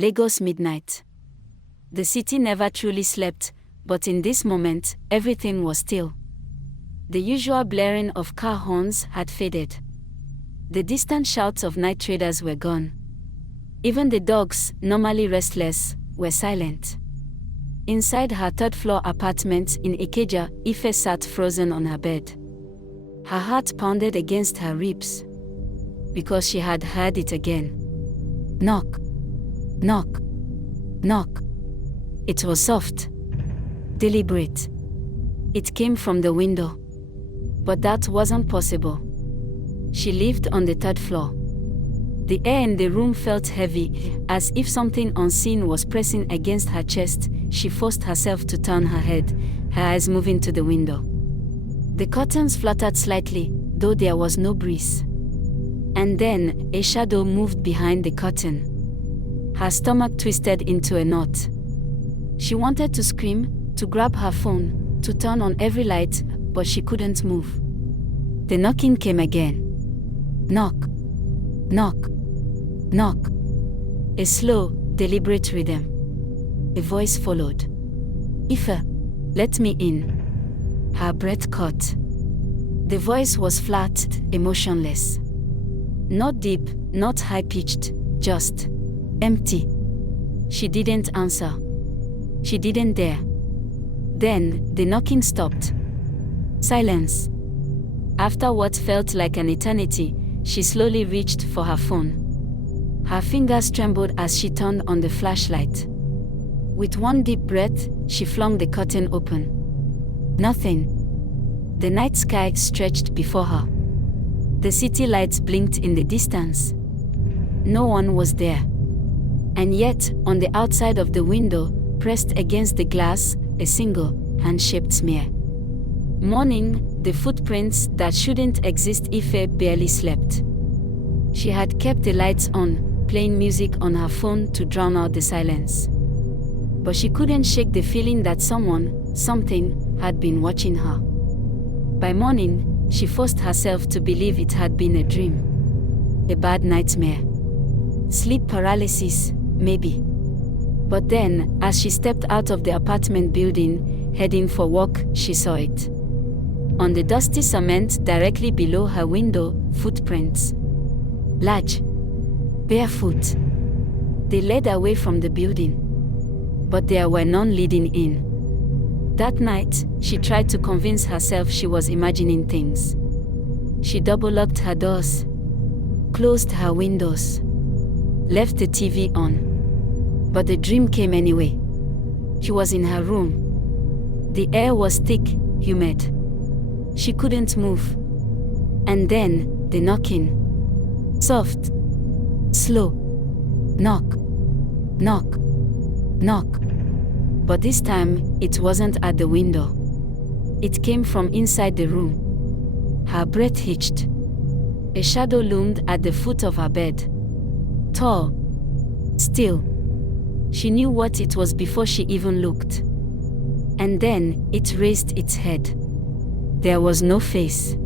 Lagos midnight. The city never truly slept, but in this moment, everything was still. The usual blaring of car horns had faded. The distant shouts of night traders were gone. Even the dogs, normally restless, were silent. Inside her third-floor apartment in Ikeja, Ife sat frozen on her bed. Her heart pounded against her ribs, because she had heard it again. Knock. Knock. Knock. It was soft. Deliberate. It came from the window. But that wasn't possible. She lived on the third floor. The air in the room felt heavy, as if something unseen was pressing against her chest. She forced herself to turn her head, her eyes moving to the window. The curtains fluttered slightly, though there was no breeze. And then, a shadow moved behind the curtain. Her stomach twisted into a knot. She wanted to scream, to grab her phone, to turn on every light, but she couldn't move. The knocking came again. Knock. Knock. Knock. A slow, deliberate rhythm. A voice followed. Ife, let me in. Her breath caught. The voice was flat, emotionless. Not deep, not high-pitched, just empty. She didn't answer. She didn't dare. Then, the knocking stopped. Silence. After what felt like an eternity, she slowly reached for her phone. Her fingers trembled as she turned on the flashlight. With one deep breath, she flung the curtain open. Nothing. The night sky stretched before her. The city lights blinked in the distance. No one was there. And yet, on the outside of the window, pressed against the glass, a single, hand-shaped smear. Morning, the footprints that shouldn't exist. Ife barely slept. She had kept the lights on, playing music on her phone to drown out the silence. But she couldn't shake the feeling that someone, something, had been watching her. By morning, she forced herself to believe it had been a dream. A bad nightmare. Sleep paralysis, maybe. But then, as she stepped out of the apartment building, heading for work, she saw it. On the dusty cement directly below her window, footprints. Large. Barefoot. They led away from the building. But there were none leading in. That night, she tried to convince herself she was imagining things. She double-locked her doors, closed her windows, left the TV on. But the dream came anyway. She was in her room. The air was thick, humid. She couldn't move. And then, the knocking. Soft. Slow. Knock. Knock. Knock. But this time, it wasn't at the window. It came from inside the room. Her breath hitched. A shadow loomed at the foot of her bed. Tall. Still. She knew what it was before she even looked. And then, it raised its head. There was no face.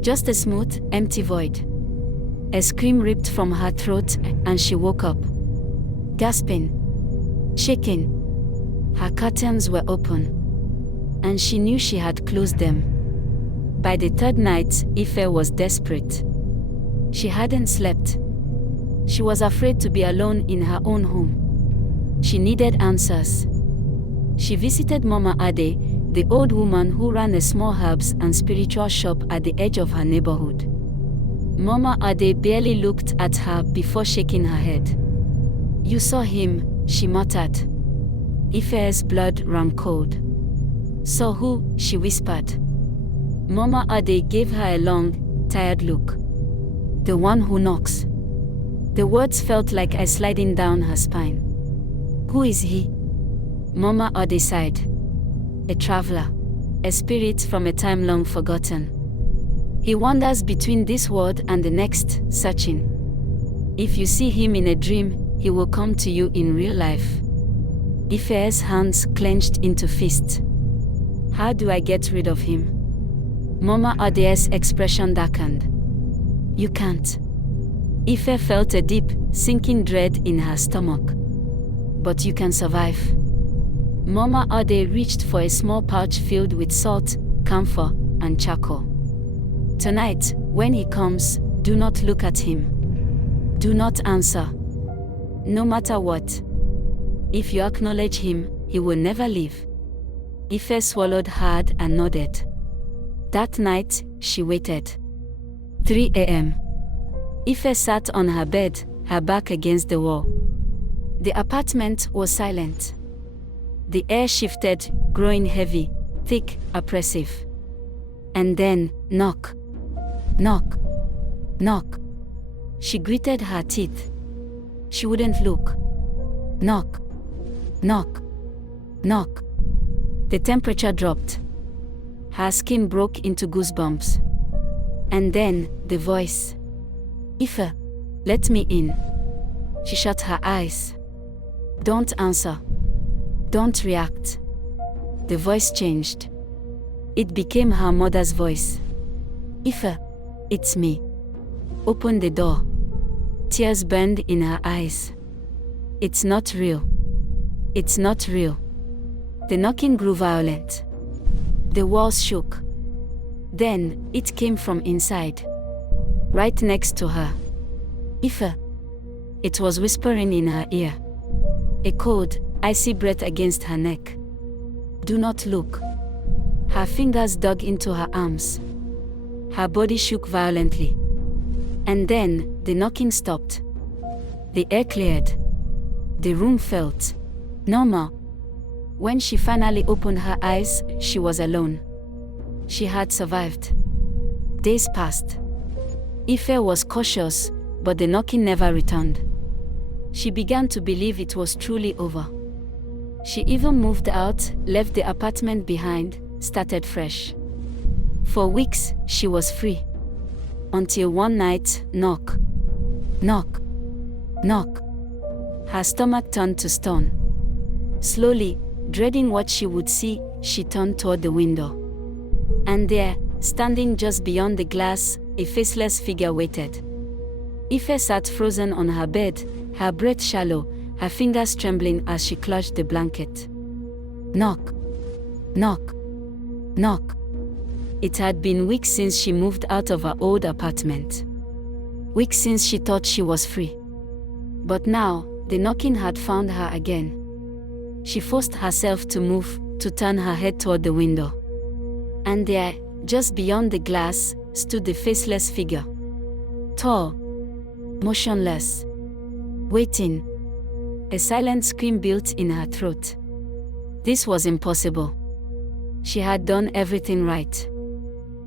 Just a smooth, empty void. A scream ripped from her throat, and she woke up. Gasping. Shaking. Her curtains were open. And she knew she had closed them. By the third night, Ife was desperate. She hadn't slept. She was afraid to be alone in her own home. She needed answers. She visited Mama Ade, the old woman who ran a small herbs and spiritual shop at the edge of her neighborhood. Mama Ade barely looked at her before shaking her head. You saw him, she muttered. Ife's blood ran cold. Saw who? She whispered. Mama Ade gave her a long, tired look. The one who knocks. The words felt like ice sliding down her spine. Who is he? Mama Ade sighed. A traveler. A spirit from a time long forgotten. He wanders between this world and the next, searching. If you see him in a dream, he will come to you in real life. Ife's hands clenched into fists. How do I get rid of him? Mama Ade's expression darkened. You can't. Ife felt a deep, sinking dread in her stomach. but you can survive. Mama Ade reached for a small pouch filled with salt, camphor, and charcoal. Tonight, when he comes, do not look at him. Do not answer. No matter what. If you acknowledge him, he will never leave. Ife swallowed hard and nodded. That night, she waited. 3 a.m. Ife sat on her bed, her back against the wall. The apartment was silent. The air shifted, growing heavy, thick, oppressive. And then, knock. Knock. Knock. She gritted her teeth. She wouldn't look. Knock. Knock. Knock. The temperature dropped. Her skin broke into goosebumps. And then, the voice. Ife, let me in. She shut her eyes. Don't answer. Don't react. The voice changed. It became her mother's voice. Ife, it's me. Open the door. Tears burned in her eyes. It's not real. It's not real. The knocking grew violent. The walls shook. Then, it came from inside. Right next to her. Ife. It was whispering in her ear. A cold, icy breath against her neck. Do not look. Her fingers dug into her arms. Her body shook violently. And then, the knocking stopped. The air cleared. The room felt normal. When she finally opened her eyes, she was alone. She had survived. Days passed. Ife was cautious, but the knocking never returned. She began to believe it was truly over. She even moved out, left the apartment behind, started fresh. For weeks, she was free. Until one night, knock. Knock. Knock. Her stomach turned to stone. Slowly, dreading what she would see, she turned toward the window. And there, standing just beyond the glass, a faceless figure waited. Ife sat frozen on her bed, her breath shallow, her fingers trembling as she clutched the blanket. Knock. Knock. Knock. It had been weeks since she moved out of her old apartment. Weeks since she thought she was free. But now, the knocking had found her again. She forced herself to move, to turn her head toward the window. And there, just beyond the glass, stood the faceless figure. Tall. Motionless. Waiting. A silent scream built in her throat. This was impossible. She had done everything right.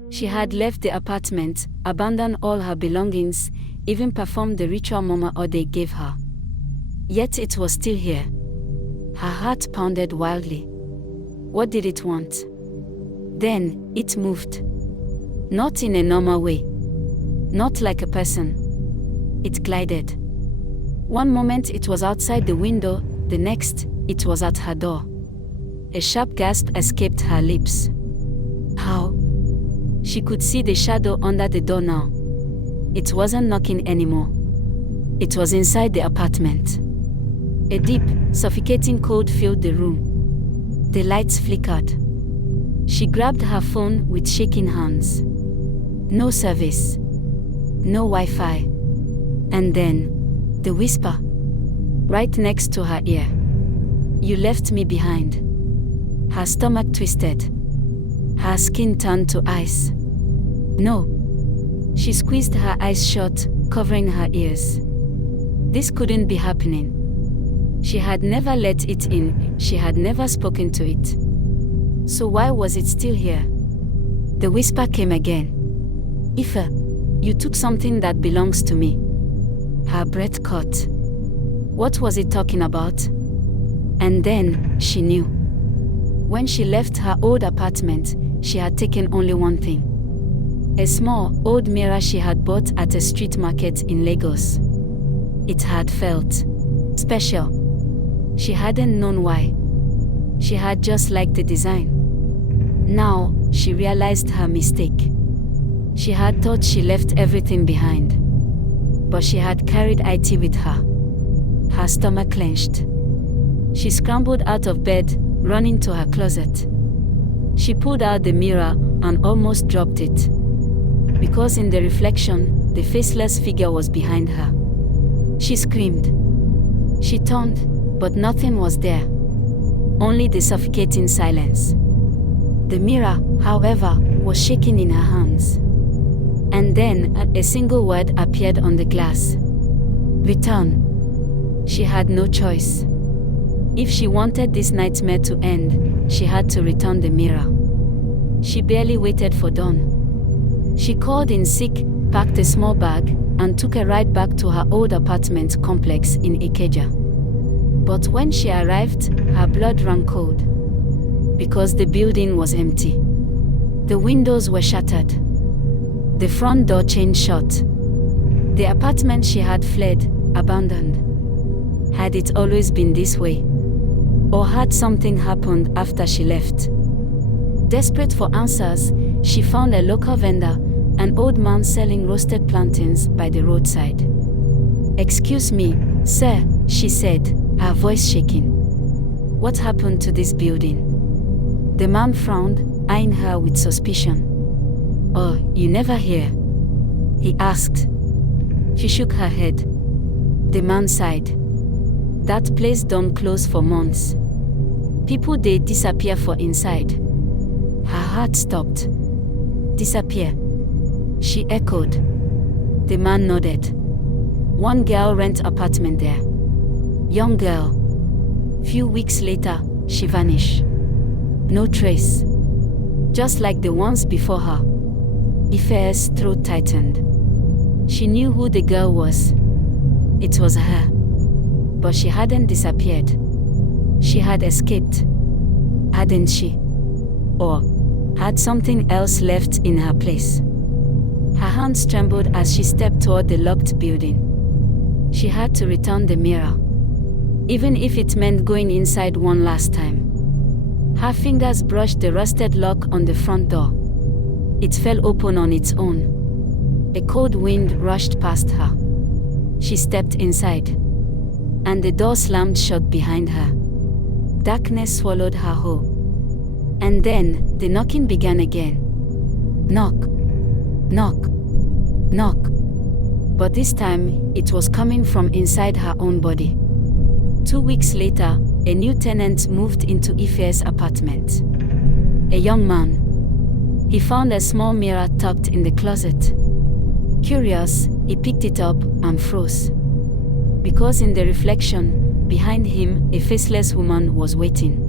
She had left the apartment, abandoned all her belongings, even performed the ritual Mama Ode gave her. Yet it was still here. Her heart pounded wildly. What did it want? Then, it moved. Not in a normal way. Not like a person. It glided. One moment it was outside the window, the next, it was at her door. A sharp gasp escaped her lips. How? She could see the shadow under the door now. It wasn't knocking anymore. It was inside the apartment. A deep, suffocating cold filled the room. The lights flickered. She grabbed her phone with shaking hands. No service. No Wi-Fi. And then, the whisper. Right next to her ear. You left me behind. Her stomach twisted. Her skin turned to ice. No. She squeezed her eyes shut, covering her ears. This couldn't be happening. She had never let it in, she had never spoken to it. So why was it still here? The whisper came again. Ife, you took something that belongs to me. Her breath caught. What was it talking about? And then, she knew. When she left her old apartment, she had taken only one thing. A small, old mirror she had bought at a street market in Lagos. It had felt special. She hadn't known why. She had just liked the design. Now, she realized her mistake. She had thought she left everything behind. But she had carried it with her. Her stomach clenched. She scrambled out of bed, running to her closet. She pulled out the mirror and almost dropped it. Because in the reflection, the faceless figure was behind her. She screamed. She turned, but nothing was there. Only the suffocating silence. The mirror, however, was shaking in her hands. And then, a single word appeared on the glass. Return. She had no choice. If she wanted this nightmare to end, she had to return the mirror. She barely waited for dawn. She called in sick, packed a small bag, and took a ride back to her old apartment complex in Ikeja. But when she arrived, her blood ran cold. Because the building was empty. The windows were shattered. The front door chained shut. The apartment she had fled, abandoned. Had it always been this way? Or had something happened after she left? Desperate for answers, she found a local vendor, an old man selling roasted plantains by the roadside. "Excuse me, sir," she said, her voice shaking. "What happened to this building?" The man frowned, eyeing her with suspicion. "Oh, you never hear?" he asked. She shook her head. The man sighed. "That place don't close for months. People they disappear for inside." Her heart stopped. "Disappear?" she echoed. The man nodded. "One girl rent apartment there. Young girl. Few weeks later, she vanished. No trace. Just like the ones before her." Ife's throat tightened. She knew who the girl was. It was her. But she hadn't disappeared. She had escaped. Hadn't she? Or had something else left in her place? Her hands trembled as she stepped toward the locked building. She had to return the mirror. Even if it meant going inside one last time. Her fingers brushed the rusted lock on the front door. It fell open on its own. A cold wind rushed past her. She stepped inside. And the door slammed shut behind her. Darkness swallowed her whole. And then, the knocking began again. Knock. Knock. Knock. But this time, it was coming from inside her own body. 2 weeks later, a new tenant moved into Ife's apartment. A young man. He found a small mirror tucked in the closet. Curious, he picked it up and froze. Because in the reflection, behind him, a faceless woman was waiting.